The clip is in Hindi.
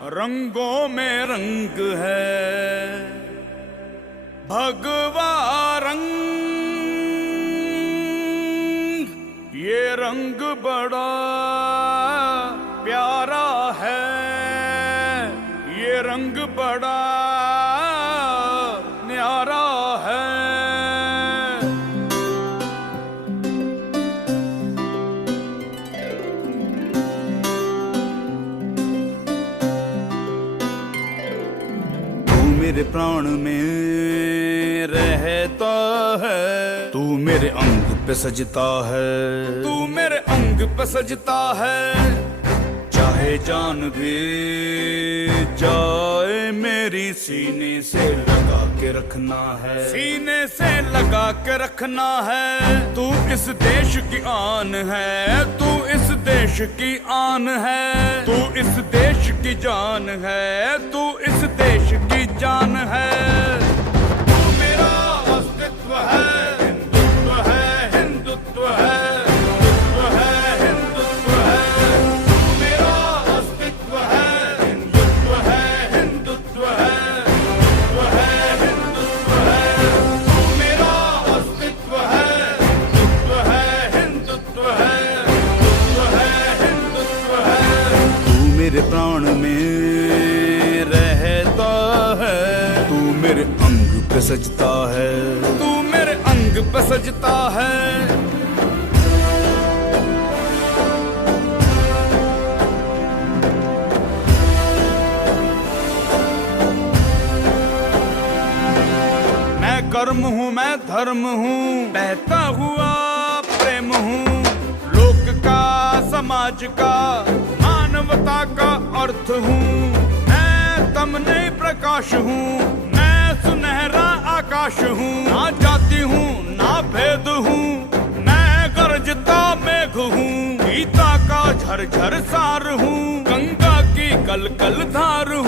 रंगों में रंग है भगवा रंग, ये रंग बड़ा प्यारा है, ये रंग बड़ा न्यारा है। मेरे प्राण में रहता है, तू मेरे अंग पे सजता है, तू मेरे अंग पे सजता है। चाहे जान भी जाए मेरी, सीने से लगा के रखना है, सीने से लगा के रखना है। तू इस देश की आन है, तू इस देश की आन है, तू इस देश की जान है, तू इस देश की जान है। तू मेरा अस्तित्व है, हिंदुत्व है, हिंदुत्व है, हिंदुत्व है, हिंदुत्व है। तू मेरा अस्तित्व है, हिंदुत्व है, हिंदुत्व है, हिंदुत्व है, हिंदुत्व है। तू मेरा अस्तित्व है, हिंदुत्व है, हिंदुत्व है, हिंदुत्व है, हिंदुत्व है। तू मेरे प्राण में रहता है, तू मेरे अंग पे सजता है, तू मेरे अंग पे सजता है। मैं कर्म हूँ, मैं धर्म हूँ, बहता हुआ प्रेम हूँ। लोक का, समाज का, मानवता का अर्थ हूँ। मैं तम नहीं प्रकाश हूँ, मैं सुनहरा आकाश हूँ। ना जाति हूँ, ना भेद हूँ, मैं गरजता मेघ हूँ। गीता का झरझर सार हूँ, गंगा की कल कल धार हूँ।